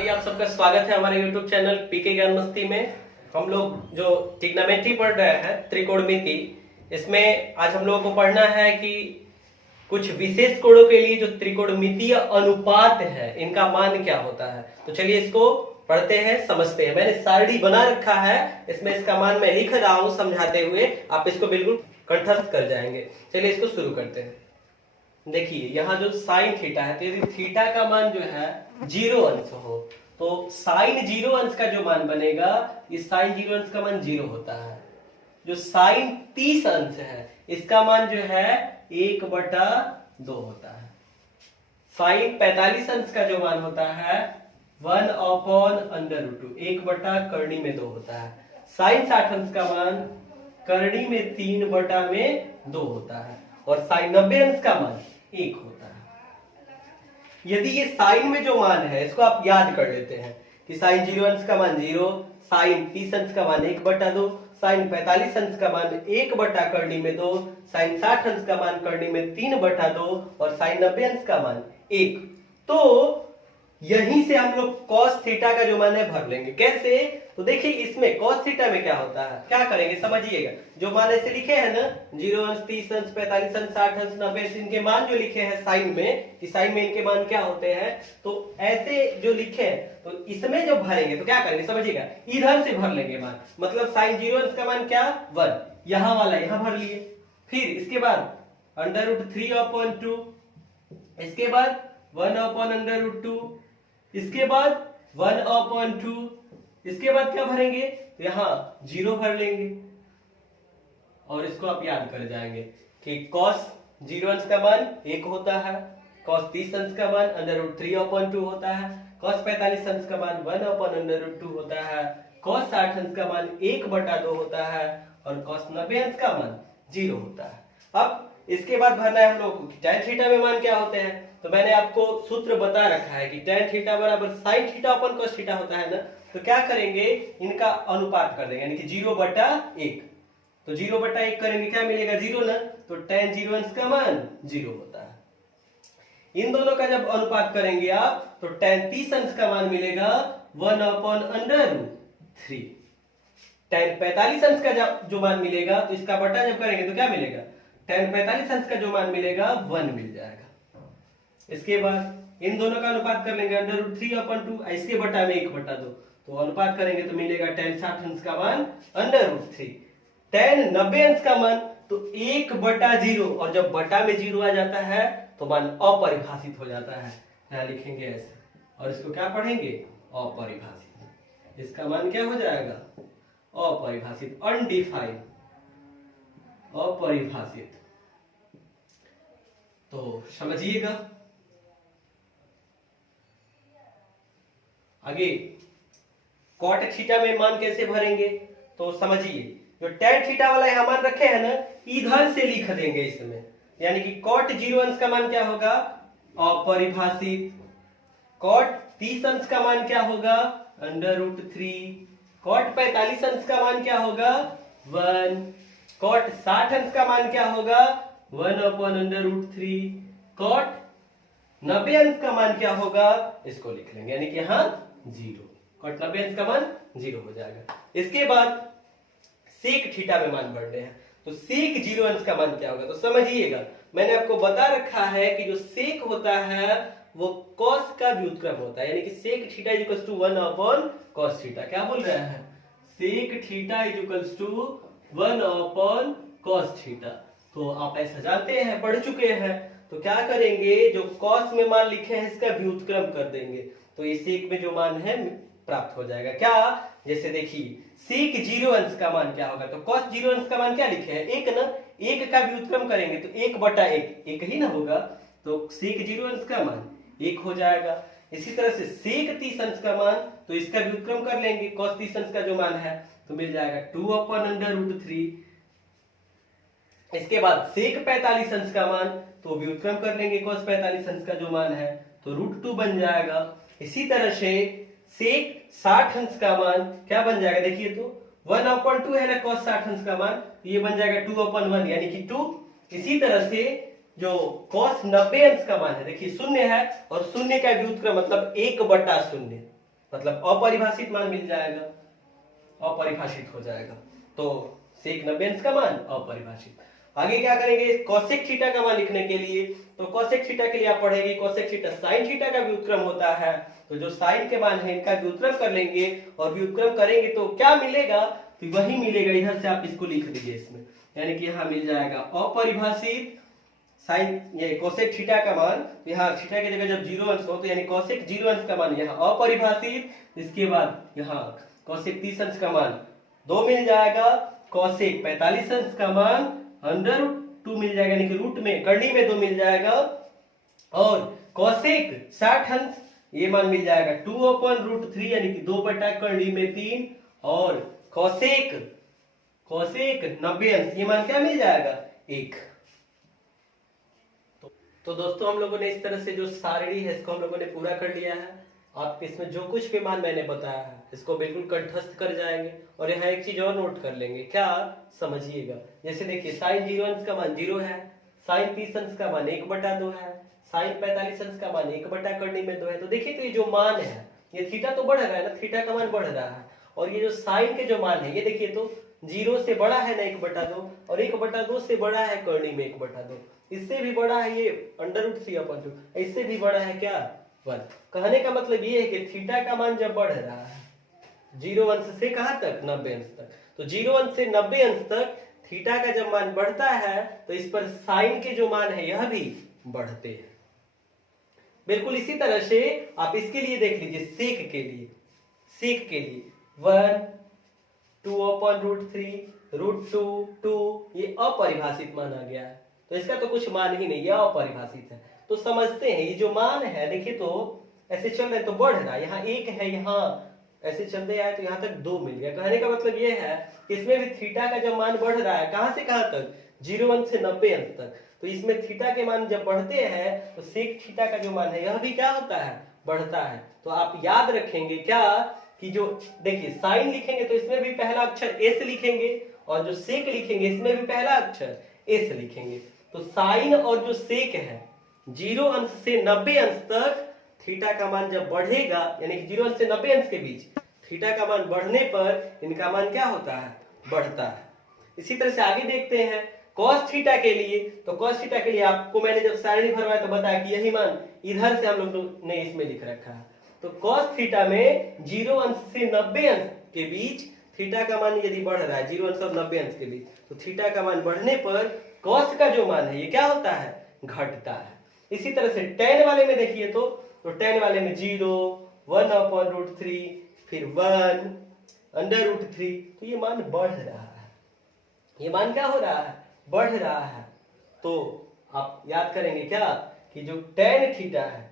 भाई आप सबका स्वागत है हमारे YouTube चैनल पीके ज्ञान मस्ती में। हम लोग जो ट्रिग्नोमेट्री पढ़ रहे हैं, त्रिकोणमिति, इसमें आज हम लोगों को पढ़ना है कि कुछ विशेष कोणों के लिए जो त्रिकोणमितीय अनुपात है इनका मान क्या होता है। तो चलिए इसको पढ़ते हैं, समझते हैं। मैंने सारणी बना रखा है, इसमें इसका मान मैं लिख रहा हूं समझाते हुए, आप इसको बिल्कुल कंठस्थ कर जाएंगे। चलिए इसको शुरू करते हैं। देखिए यहाँ जो साइन थीटा है, तो यदि थीटा का मान जो है 0 अंश हो तो साइन 0 अंश का जो मान बनेगा, ये साइन 0 अंश का मान 0 होता है। जो साइन 30 अंश है इसका मान जो है 1/2 होता है। साइन 45 अंश का जो मान होता है 1/√2, 1/2 होता है। साइन 60 अंश का मान करनी में 3/2 होता है। और साइन 90 अंश का मान 1 होता है। यदि ये साइन में जो मान है इसको आप याद कर लेते हैं कि साइन 0 अंश का मान 0, साइन 30 अंश का मान 1/2, साइन 45 अंश का मान 1/2, साइन 60 अंश का मान करनी में 3/2 और साइन 90 अंश का मान 1। तो यहीं से हम लोग cos थीटा का जो मान है भर लेंगे। कैसे? तो देखिए इसमें cos थीटा में क्या होता है, क्या करेंगे समझिएगा। जो मान ऐसे लिखे हैं ना, 0 अंश, 30 अंश, 45 अंश, 60 अंश, 90 अंश, इनके मान जो लिखे हैं साइन में, कि साइन में इनके मान क्या होते हैं, तो ऐसे जो लिखे हैं तो इसमें जो भरेंगे तो क्या करेंगे समझिएगा, इधर से भर लेंगे मान। मतलब साइन 0 अंश का मान क्या, 1, यहां वाला यहां भर लिए। फिर इसके बाद √3/2, इसके बाद 1/√2, इसके बाद 1/2, इसके बाद क्या भरेंगे, तो यहां 0 भर लेंगे। और इसको आप याद कर जाएंगे कि cos 0 अंश का मान 1 होता है, cos 30 अंश का मान √3/2 होता है, cos 45 अंश का मान 1/√2 होता है, cos 60 अंश का मान 1/2 होता है और cos 90 अंश का मान 0 होता है। अब इसके बाद भरना है हम लोग को tan थीटा में मान क्या होते हैं। तो मैंने आपको सूत्र बता रखा है कि tan थीटा बराबर sin थीटा अपन cos थीटा होता है ना। तो क्या करेंगे, इनका अनुपात कर देंगे, यानी कि 0/1। तो 0/1 करेंगे, क्या मिलेगा, 0 ना। तो tan 0 अंश का मान 0 होता है। इन दोनों का जब अनुपात करेंगे आप तो tan 30 अंश का मान मिलेगा 1/√3। tan 45 अंश का जो मान मिलेगा तो इसका बटा जब करेंगे तो क्या मिलेगा, tan 45 अंश का जो मान मिलेगा 1 मिल जाएगा। इसके बाद इन दोनों का अनुपात कर लेंगे √3/2, इसके बटा में 1/2, तो अनुपात करेंगे तो मिलेगा tan 60 अंश का मान √3। tan 90 अंश का मान तो 1/0, और जब बटा में 0 आ जाता है तो मान अपरिभाषित हो जाता है। यहां लिखेंगे ऐसे, और इसको क्या पढ़ेंगे, अपरिभाषित। इसका मान क्या हो जाएगा, अपरिभाषित, अनडिफाइंड, अपरिभाषित। तो समझिएगा। आगे cot थीटा में मान कैसे भरेंगे, तो समझिए। जो tan थीटा वाला यहां मान रखे हैं ना, इधर से लिख देंगे इसमें, यानी कि cot 0 अंश का मान क्या होगा, अपरिभाषित। cot 30 अंश का मान क्या होगा, √3। cot 45 अंश का मान क्या होगा, 1। cot 60 अंश का मान क्या होगा, 1/√3। cot 90 अंश का मान क्या होगा, इसको लिख लेंगे, यानी कि यहां 0। cot 90 अंश का मान 0 हो जाएगा। इसके बाद sec थीटा में मान बढ़ने हैं, तो sec 0 अंश का मान क्या होगा, तो समझिएगा। मैंने आपको बता रखा है कि जो sec होता है वो cos का व्युत्क्रम होता है, यानी कि sec थीटा = 1/cos थीटा। क्या बोल रहे हैं, sec थीटा = 1/cos थीटा। तो आप ऐसा जानते हैं, पढ़ चुके हैं। तो क्या करेंगे, जो cos में मान लिखे हैं इसका व्युत्क्रम कर देंगे, तो ये sec में जो मान है प्राप्त हो जाएगा। क्या, जैसे देखिए sec 0 अंश का मान क्या होगा, तो cos 0 अंश का मान क्या लिखे हैं, 1 ना। 1 का व्युत्क्रम करेंगे तो 1/1, 1 ही ना होगा, तो sec 0 अंश का मान 1 हो जाएगा। इसी तरह से sec 30 अंश का मान, तो इसका व्युत्क्रम कर लेंगे, cos 30 अंश का जो मान है तो मिल जाएगा 2/√3। इसके बाद sec 45 अंश का मान, तो व्युत्क्रम कर लेंगे, cos 45 अंश का जो मान है तो √2 बन जाएगा। इसी तरह से sec 60 अंश का मान क्या बन जाएगा, देखिए तो 1/2 है ना cos 60 अंश का मान, तो ये बन जाएगा 2/1, यानी कि 2। इसी तरह से जो cos 90 अंश का मान है, देखिए शून्य है, और शून्य का व्युत्क्रम मतलब 1/0, मतलब अपरिभाषित मान मिल जाएगा, अपरिभाषित हो जाएगा। तो सेक 90 अंश का मान अपरिभाषित। आगे क्या करेंगे, कोसेक थीटा का मान लिखने के लिए, तो कोसेक थीटा के लिए आप पढ़ेंगे कोसेक थीटा साइन थीटा का व्युत्क्रम होता है। तो जो साइन के मान है इनका व्युत्क्रम कर लेंगे, और व्युत्क्रम करेंगे तो क्या मिलेगा, तो वही मिलेगा, इधर से आप इसको लिख दीजिए इसमें, यानी कि यहाँ मिल जाएगा अपरिभाषित साइन ये कोसेक थीटा का मान, यहाँ थीटा की जगह जब 0 अंश हो तो यानी कोसेक 0 अंश का मान यहाँ अपरिभाषित, इसके बाद यहाँ कोसेक 30 अंश का मान 2 मिल जाएगा, कोसेक 45 अंश का मान अंडर रूट 2 मिल जाएगा, यानी कि रूट में करनी में 2 मिल जाएगा, और कोसेक 60 अंश ये मान मिल जाएगा 2/√3 यानी कि 2 बटा करनी में 3, और कोसेक 90 अंश ये मान क्या मिल जाएगा 1। तो दोस्तों हम लोगों ने इस तरह से जो सारणी है इसको हम लोगों ने पूरा कर लिया है। आप इसमें जो कुछ भी मान मैंने बताया है इसको बिल्कुल कंठस्थ कर जाएंगे, और यहाँ एक चीज और नोट कर लेंगे, क्या समझिएगा, जैसे देखिए साइन 0 अंश का मान 0 है, साइन 30 अंश का मान 1/2 है, साइन 45 अंश का मान 1 बटा करनी में 2 है। तो देखिए तो ये जो मान है ये थीटा तो बढ़ रहा है ना, थीटा का मान बढ़ रहा है, और ये जो साइन के जो मान है ये देखिए तो 0 से बड़ा है ना 1/2, और 1/2 से बड़ा है करनी में 1/2, इससे भी बड़ा है ये √3/2, इससे भी बड़ा है क्या 1। कहने का मतलब ये है कि थीटा का मान जब बढ़ रहा है 0 अंश से कहां तक 90 अंश तक, तो 0 अंश से 90 अंश तक थीटा का जब मान बढ़ता है तो इस पर साइन के जो मान है यह भी बढ़ते हैं। बिल्कुल इसी तरह से आप इसके लिए देख लीजिए, सेक के लिए 1 2/√3 √2 2 ये अपरिभाषित मान आ गया है, तो इसका तो कुछ मान ही नहीं, यह अपरिभाषित है। तो समझते हैं ये जो मान है देखिए तो ऐसे चल रहे तो बढ़ रहा है, यहाँ 1 है, यहाँ ऐसे चलते आए तो यहाँ तक 2 मिल गया। कहने का मतलब ये है इसमें भी थीटा का जब मान बढ़ रहा है कहां से कहां तक 0 अंश से 90 अंश तक, तो इसमें थीटा के मान जब बढ़ते हैं तो सेक थीटा का जो मान है यह भी क्या होता है बढ़ता है। तो आप याद रखेंगे क्या कि जो देखिए साइन लिखेंगे तो इसमें भी पहला अक्षर एस लिखेंगे, और जो सेक लिखेंगे इसमें भी पहला अक्षर एस लिखेंगे। तो साइन और जो सेक है 0 अंश से 90 अंश तक थीटा का मान जब बढ़ेगा, यानी कि 0 अंश से 90 अंश के बीच थीटा का मान बढ़ने पर इनका मान क्या होता है बढ़ता है। इसी तरह से आगे देखते हैं cos थीटा के लिए, तो cos थीटा के लिए आपको मैंने जब सारणी भरवाया तो बताया कि यही मान इधर से हम लोग ने इसमें लिख रखा है। तो cos थीटा में 0 अंश से 90 अंश के बीच थीटा का मान यदि बढ़ रहा है 0 अंश और 90 अंश के बीच, तो थीटा का मान बढ़ने पर cos का जो मान है ये क्या होता है घटता है। इसी तरह से tan वाले में देखिए तो tan वाले में 0 1/√3 फिर 1 √3, तो ये मान बढ़ रहा है, ये मान क्या हो रहा है बढ़ रहा है। तो आप याद करेंगे क्या कि जो tan थीटा है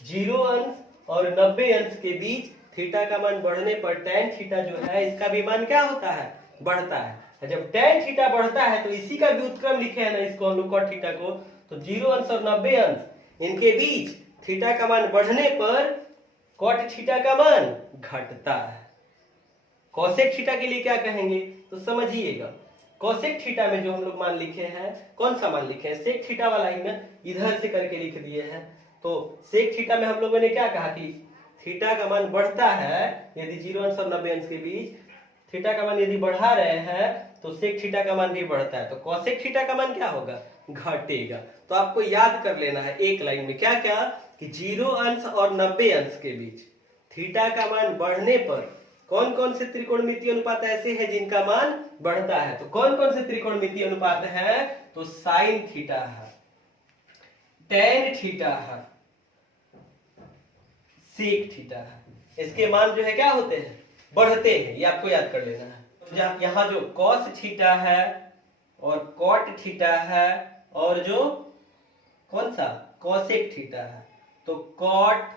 0 अंश और 90 अंश के बीच थीटा का मान बढ़ने पर tan थीटा जो है इसका भी मान क्या होता है बढ़ता है। जब tan थीटा बढ़ता है तो इसी का व्युत्क्रम लिखे है ना इसको हम लोग cot थीटा को, तो 0 अंश और 90 अंश इनके बीच थीटा का मान बढ़ने पर cot थीटा का मान घटता है। कोसेक थीटा के लिए क्या कहेंगे तो समझिएगा, कोसेक थीटा में जो हम लोग मान लिखे हैं कौन सा मान लिखे हैं सेक थीटा वाला ही ना, इधर से करके लिख दिए हैं। तो सेक थीटा में हम लोगों ने क्या कहा कि थीटा का मान बढ़ता है यदि 0 अंश और 90 अंश के बीच थीटा का मान यदि बढ़ा रहे हैं तो सेक थीटा का मान भी बढ़ता है, तो कोसेक थीटा का मान क्या होगा घटेगा। तो आपको याद कर लेना है एक लाइन में क्या क्या कि 0 अंश और 90 अंश के बीच थीटा का मान बढ़ने पर कौन कौन से त्रिकोणमितीय अनुपात ऐसे हैं जिनका मान बढ़ता है। तो कौन कौन से त्रिकोणमितीय अनुपात है तो साइन थीटा है, tan थीटा है, सेक थीटा है, इसके मान जो है क्या होते हैं बढ़ते हैं, ये आपको याद कर लेना है। तो यहाँ जो cos थीटा है और cot थीटा है और जो कौन सा कोसेक थीटा है, तो cot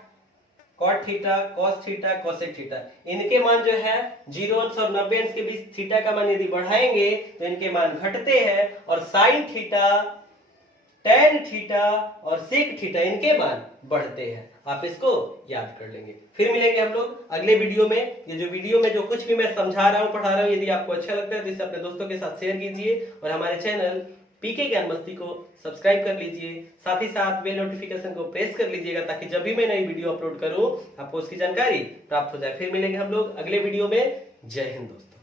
theta cos theta cosec theta इनके मान जो है 0 अंश और 90 अंश के बीच थीटा का मान यदि बढ़ाएंगे तो इनके मान घटते हैं, और साइन थीटा tan थीटा और सेक थीटा इनके मान बढ़ते हैं। आप इसको याद कर लेंगे। फिर मिलेंगे हम लोग अगले वीडियो में। ये जो वीडियो में जो कुछ भी मैं समझा रहा हूँ पढ़ा रहा हूँ यदि आपको अच्छा लगता है तो इसे अपने दोस्तों के साथ शेयर कीजिए, और हमारे चैनल पीके ज्ञान मस्ती को सब्सक्राइब कर लीजिए, साथ ही साथ बेल नोटिफिकेशन को प्रेस कर लीजिएगा ताकि जब भी मैं नई वीडियो अपलोड करूं आपको उसकी जानकारी प्राप्त हो जाए। फिर मिलेंगे हम लोग अगले वीडियो में। जय हिंद दोस्तों।